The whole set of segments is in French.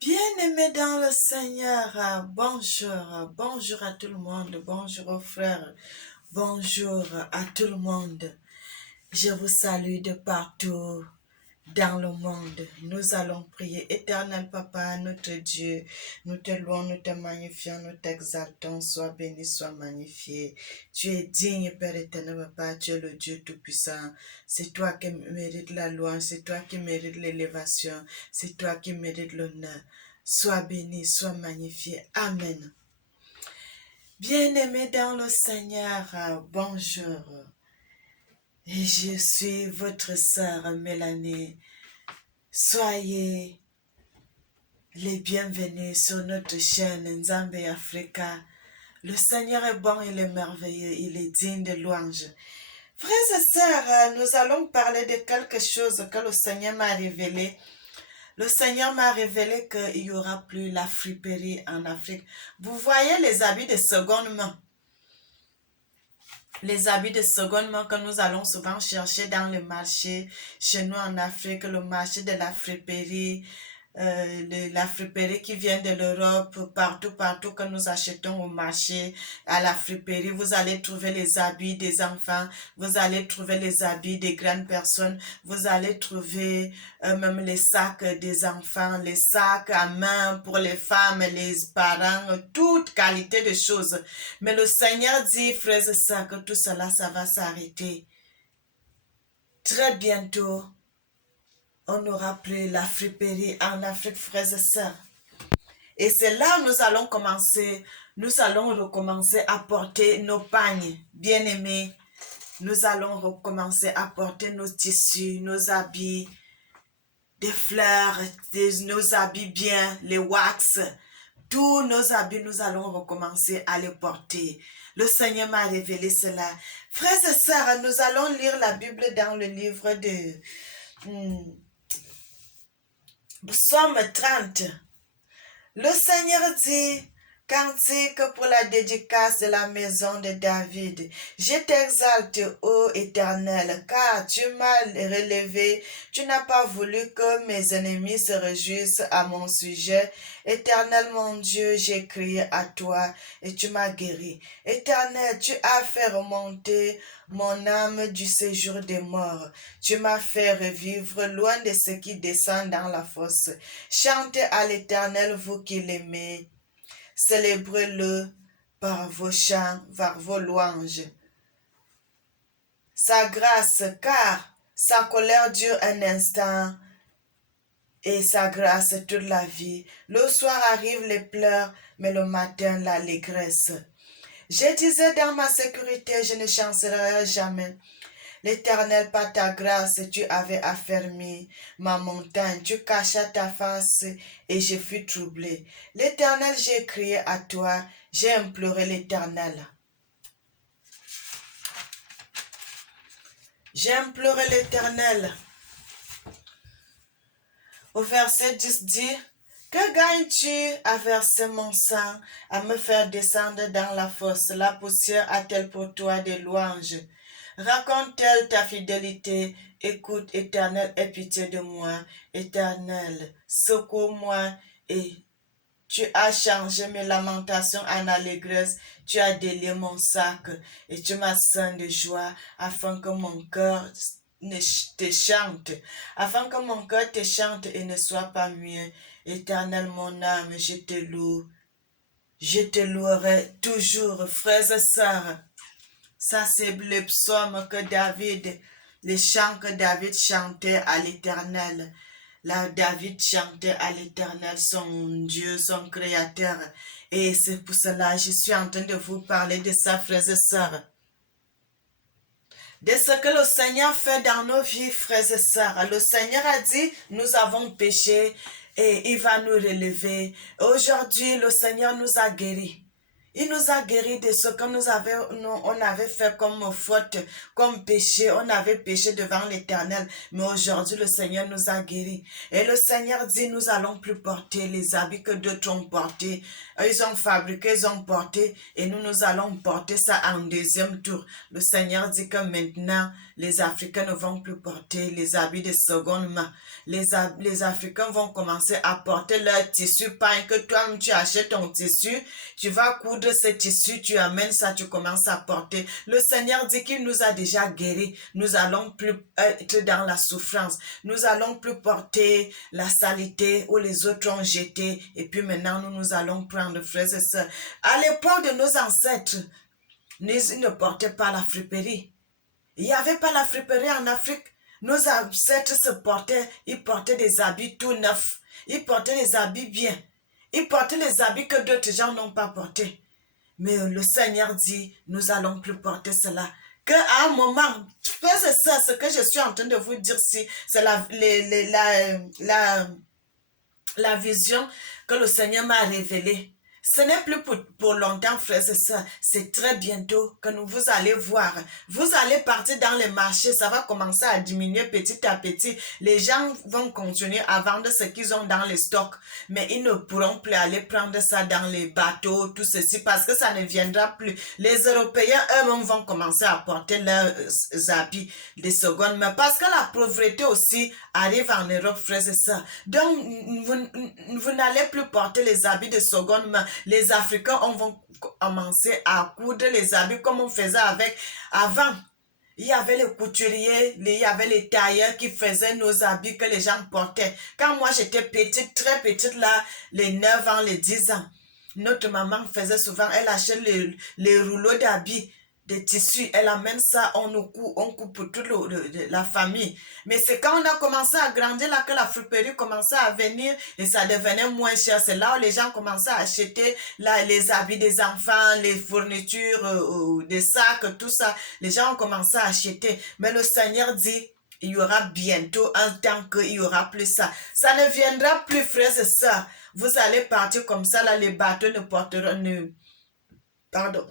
Bien-aimés dans le Seigneur, bonjour à tout le monde, bonjour aux frères, bonjour à tout le monde. Je vous salue de partout dans le monde. Nous allons prier. Éternel Papa, notre Dieu, nous te louons, nous te magnifions, nous t'exaltons. Sois béni, sois magnifié. Tu es digne, Père éternel Papa, tu es le Dieu Tout-Puissant. C'est toi qui mérites la louange, c'est toi qui mérites l'élévation, c'est toi qui mérites l'honneur. Sois béni, sois magnifié. Amen. Bien-aimés dans le Seigneur, bonjour. Et je suis votre sœur Mélanie. Soyez les bienvenus sur notre chaîne Nzambe Africa. Le Seigneur est bon, il est merveilleux, il est digne de louange. Frères et sœurs, nous allons parler de quelque chose que le Seigneur m'a révélé. Le Seigneur m'a révélé qu'il n'y aura plus la friperie en Afrique. Vous voyez les habits de seconde main. Les habits de seconde main que nous allons souvent chercher dans le marché, chez nous en Afrique, le marché de la friperie, la friperie qui vient de l'Europe, partout que nous achetons au marché, à la friperie, vous allez trouver les habits des enfants, vous allez trouver les habits des grandes personnes, vous allez trouver même les sacs des enfants, les sacs à main pour les femmes, les parents, toute qualité de choses. Mais le Seigneur dit, frères et sœurs, que tout cela, ça va s'arrêter. Très bientôt, on n'aura plus la friperie en Afrique, frères et sœurs. Et c'est là où nous allons recommencer à porter nos pagnes, bien-aimés. Nous allons recommencer à porter nos tissus, nos habits, des fleurs, nos habits bien, les wax. Tous nos habits, nous allons recommencer à les porter. Le Seigneur m'a révélé cela. Frères et sœurs, nous allons lire la Bible dans le livre de Psaume 30. Le Seigneur dit, cantique pour la dédicace de la maison de David. Je t'exalte, ô Éternel, car tu m'as relevé. Tu n'as pas voulu que mes ennemis se réjouissent à mon sujet. Éternel mon Dieu, j'ai crié à toi et tu m'as guéri. Éternel, tu as fait remonter mon âme du séjour des morts. Tu m'as fait revivre loin de ceux qui descendent dans la fosse. Chantez à l'Éternel, vous qui l'aimez. Célébrez-le par vos chants, par vos louanges. Sa grâce, car sa colère dure un instant et sa grâce toute la vie. Le soir arrivent les pleurs, mais le matin l'allégresse. Je disais dans ma sécurité, je ne chancellerai jamais. L'Éternel, par ta grâce, tu avais affermi ma montagne, tu cachas ta face et je fus troublé. L'Éternel, j'ai crié à toi, j'ai imploré l'Éternel. J'ai imploré l'Éternel. Au verset 10 dit, que gagnes-tu à verser mon sang, à me faire descendre dans la fosse? La poussière a-t-elle pour toi des louanges? Raconte-t-elle ta fidélité? Écoute, Éternel, aie pitié de moi. Éternel, secours-moi et tu as changé mes lamentations en allégresse. Tu as délié mon sac et tu m'as ceint de joie afin que mon cœur te chante, afin que mon cœur te chante et ne soit pas muet. Éternel, mon âme, je te loue. Je te louerai toujours, frères et sœurs. Ça, c'est le psaume que David, les chants que David chantait à l'Éternel. Là, David chantait à l'Éternel, son Dieu, son Créateur. Et c'est pour cela que je suis en train de vous parler de ça, frères et sœurs. De ce que le Seigneur fait dans nos vies, frères et sœurs. Le Seigneur a dit, nous avons péché et il va nous relever. Aujourd'hui, le Seigneur nous a guéris. Il nous a guéris de ce que on avait fait comme faute, comme péché. On avait péché devant l'Éternel. Mais aujourd'hui, le Seigneur nous a guéris. Et le Seigneur dit, nous allons plus porter les habits que d'autres ont portés. Ils ont fabriqué, ils ont porté. Et nous allons porter ça en deuxième tour. Le Seigneur dit que maintenant, les Africains ne vont plus porter les habits de seconde main. Les Africains vont commencer à porter leur tissu, pas que toi, tu achètes ton tissu, tu vas coudre ce tissu, tu amènes ça, tu commences à porter. Le Seigneur dit qu'il nous a déjà guéris. Nous allons plus être dans la souffrance. Nous allons plus porter la saleté où les autres ont jeté. Et puis maintenant, nous allons prendre, frères et sœurs. À l'époque de nos ancêtres, ils ne portaient pas la friperie. Il n'y avait pas la friperie en Afrique. Nos ancêtres ils portaient des habits tout neufs. Ils portaient des habits bien. Ils portaient les habits que d'autres gens n'ont pas portés. Mais le Seigneur dit, nous allons plus porter cela. Qu'à un moment, c'est ça, ce que je suis en train de vous dire, c'est la vision que le Seigneur m'a révélée. Ce n'est plus pour longtemps, frères et sœurs. C'est très bientôt que vous allez voir. Vous allez partir dans les marchés. Ça va commencer à diminuer petit à petit. Les gens vont continuer à vendre ce qu'ils ont dans les stocks. Mais ils ne pourront plus aller prendre ça dans les bateaux, tout ceci, parce que ça ne viendra plus. Les Européens, eux-mêmes, vont commencer à porter leurs habits de seconde main. Parce que la pauvreté aussi arrive en Europe, frères et sœurs. Donc, vous n'allez plus porter les habits de seconde main. Les Africains vont commencer à coudre les habits comme on faisait avec avant. Il y avait les couturiers, il y avait les tailleurs qui faisaient nos habits que les gens portaient. Quand moi j'étais petite, très petite là, les 9 ans, les 10 ans, notre maman faisait souvent, elle achète les rouleaux d'habits, des tissus, elle amène ça, on coupe pour toute la famille. Mais c'est quand on a commencé à grandir là que la friperie commençait à venir et ça devenait moins cher. C'est là où les gens commençaient à acheter là, les habits des enfants, les fournitures, des sacs, tout ça. Les gens ont commencé à acheter. Mais le Seigneur dit, il y aura bientôt un temps qu'il y aura plus ça. Ça ne viendra plus, frères et sœurs. Vous allez partir comme ça, là, les bateaux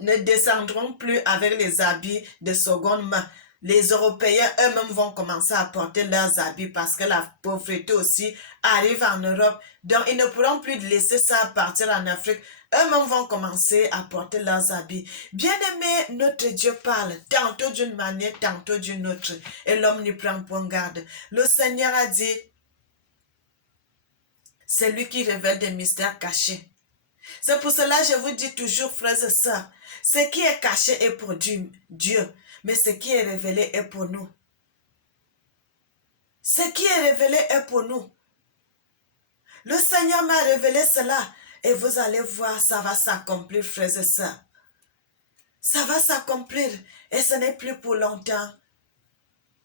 ne descendront plus avec les habits de seconde main. Les Européens eux-mêmes vont commencer à porter leurs habits parce que la pauvreté aussi arrive en Europe. Donc, ils ne pourront plus laisser ça partir en Afrique. Eux-mêmes vont commencer à porter leurs habits. Bien-aimé, notre Dieu parle tantôt d'une manière, tantôt d'une autre. Et l'homme n'y prend point garde. Le Seigneur a dit, c'est lui qui révèle des mystères cachés. C'est pour cela que je vous dis toujours, frères et sœurs, ce qui est caché est pour Dieu, mais ce qui est révélé est pour nous. Ce qui est révélé est pour nous. Le Seigneur m'a révélé cela et vous allez voir, ça va s'accomplir, frères et sœurs. Ça va s'accomplir et ce n'est plus pour longtemps.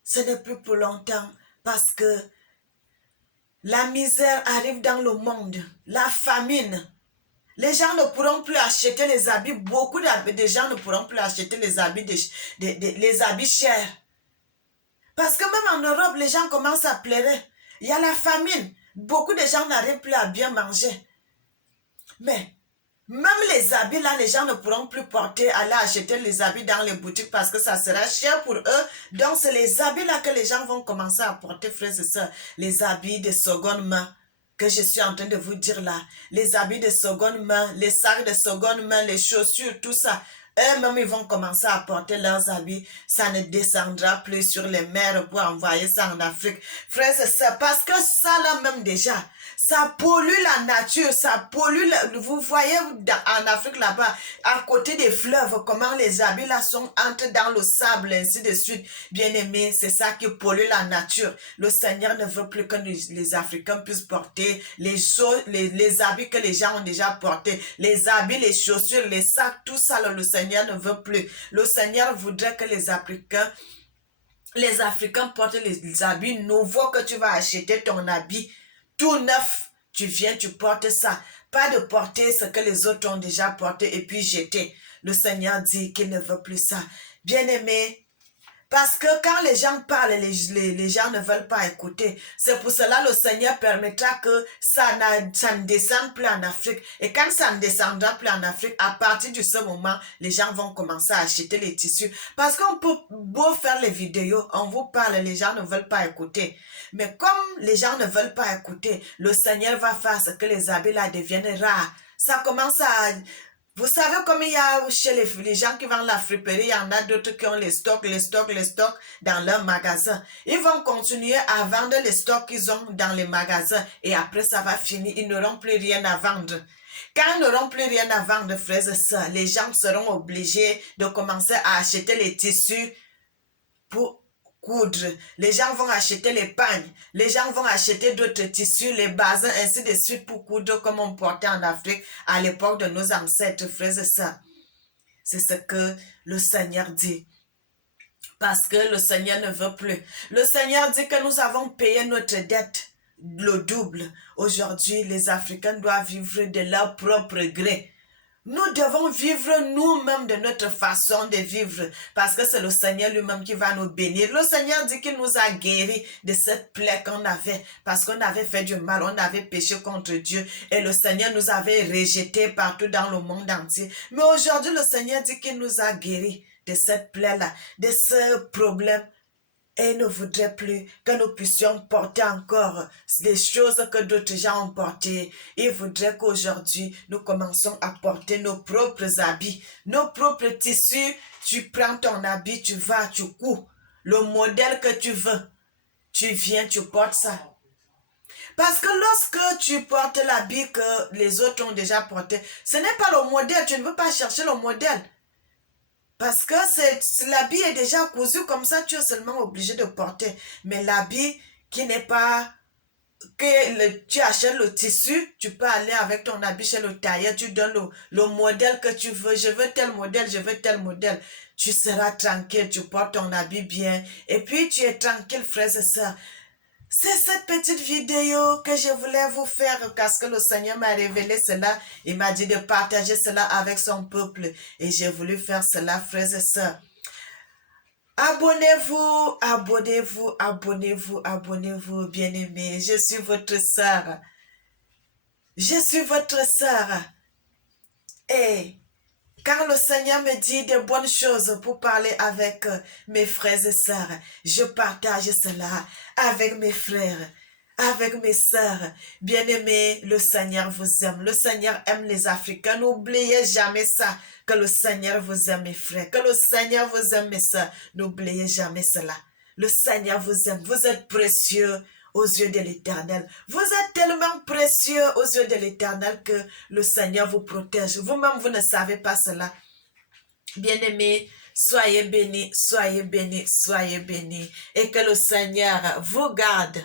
Ce n'est plus pour longtemps parce que la misère arrive dans le monde, la famine. Les gens ne pourront plus acheter les habits. Beaucoup de gens ne pourront plus acheter les habits, les habits chers. Parce que même en Europe, les gens commencent à pleurer. Il y a la famine. Beaucoup de gens n'arrivent plus à bien manger. Mais même les habits là, les gens ne pourront plus aller acheter les habits dans les boutiques parce que ça sera cher pour eux. Donc c'est les habits là que les gens vont commencer à porter, frères et sœurs. Les habits de seconde main que je suis en train de vous dire là, les habits de seconde main, les sacs de seconde main, les chaussures, tout ça, eux-mêmes, ils vont commencer à porter leurs habits. Ça ne descendra plus sur les mers pour envoyer ça en Afrique. Frères et sœurs, parce que ça là même déjà, ça pollue la nature, ça pollue, vous voyez en Afrique là-bas, à côté des fleuves, comment les habits là entrent dans le sable, ainsi de suite. Bien aimé, c'est ça qui pollue la nature. Le Seigneur ne veut plus que les Africains puissent porter les habits que les gens ont déjà portés, les habits, les chaussures, les sacs, tout ça, le Seigneur ne veut plus. Le Seigneur voudrait que les Africains portent les habits nouveaux que tu vas acheter ton habit. Tout neuf, tu viens, tu portes ça. Pas de porter ce que les autres ont déjà porté et puis jeter. Le Seigneur dit qu'il ne veut plus ça. Bien-aimé, Parce que quand les gens parlent, les gens ne veulent pas écouter. C'est pour cela que le Seigneur permettra que ça ne descende plus en Afrique. Et quand ça ne descendra plus en Afrique, à partir de ce moment, les gens vont commencer à acheter les tissus. Parce qu'on peut beau faire les vidéos, on vous parle, les gens ne veulent pas écouter. Mais comme les gens ne veulent pas écouter, le Seigneur va faire ce que les habits là deviennent rares. Ça commence à... Vous savez comme il y a chez les gens qui vendent la friperie, il y en a d'autres qui ont les stocks dans leurs magasins. Ils vont continuer à vendre les stocks qu'ils ont dans les magasins et après ça va finir, ils n'auront plus rien à vendre. Quand ils n'auront plus rien à vendre, frères et sœurs, les gens seront obligés de commencer à acheter les tissus pour coudre. Les gens vont acheter les pagnes. Les gens vont acheter d'autres tissus, les basins, ainsi de suite pour coudre comme on portait en Afrique à l'époque de nos ancêtres, frères et sœurs. C'est ce que le Seigneur dit. Parce que le Seigneur ne veut plus. Le Seigneur dit que nous avons payé notre dette le double. Aujourd'hui, les Africains doivent vivre de leur propre gré. Nous devons vivre nous-mêmes de notre façon de vivre parce que c'est le Seigneur lui-même qui va nous bénir. Le Seigneur dit qu'il nous a guéris de cette plaie qu'on avait parce qu'on avait fait du mal, on avait péché contre Dieu et le Seigneur nous avait rejetés partout dans le monde entier. Mais aujourd'hui, le Seigneur dit qu'il nous a guéris de cette plaie-là, de ce problème. Et il ne voudrait plus que nous puissions porter encore les choses que d'autres gens ont portées. Il voudrait qu'aujourd'hui, nous commençons à porter nos propres habits, nos propres tissus. Tu prends ton habit, tu vas, tu couds. Le modèle que tu veux, tu viens, tu portes ça. Parce que lorsque tu portes l'habit que les autres ont déjà porté, ce n'est pas le modèle, tu ne veux pas chercher le modèle. Parce que l'habit est déjà cousu comme ça, tu es seulement obligé de porter. Mais l'habit qui n'est pas... tu achètes le tissu, tu peux aller avec ton habit chez le tailleur, tu donnes le modèle que tu veux. Je veux tel modèle, je veux tel modèle. Tu seras tranquille, tu portes ton habit bien. Et puis tu es tranquille, frères et sœurs. C'est cette petite vidéo que je voulais vous faire parce que le Seigneur m'a révélé cela. Il m'a dit de partager cela avec son peuple. Et j'ai voulu faire cela, frères et sœurs. Abonnez-vous, abonnez-vous, abonnez-vous, abonnez-vous, bien-aimés. Je suis votre sœur. Je suis votre sœur. Et quand le Seigneur me dit de bonnes choses pour parler avec mes frères et sœurs, je partage cela avec mes frères, avec mes sœurs. Bien-aimés, le Seigneur vous aime. Le Seigneur aime les Africains. N'oubliez jamais ça, que le Seigneur vous aime, mes frères. Que le Seigneur vous aime, mes sœurs. N'oubliez jamais cela. Le Seigneur vous aime. Vous êtes précieux aux yeux de l'Éternel. Vous êtes tellement précieux aux yeux de l'Éternel que le Seigneur vous protège. Vous-même, vous ne savez pas cela. Bien-aimés, soyez bénis, soyez bénis, soyez bénis. Et que le Seigneur vous garde.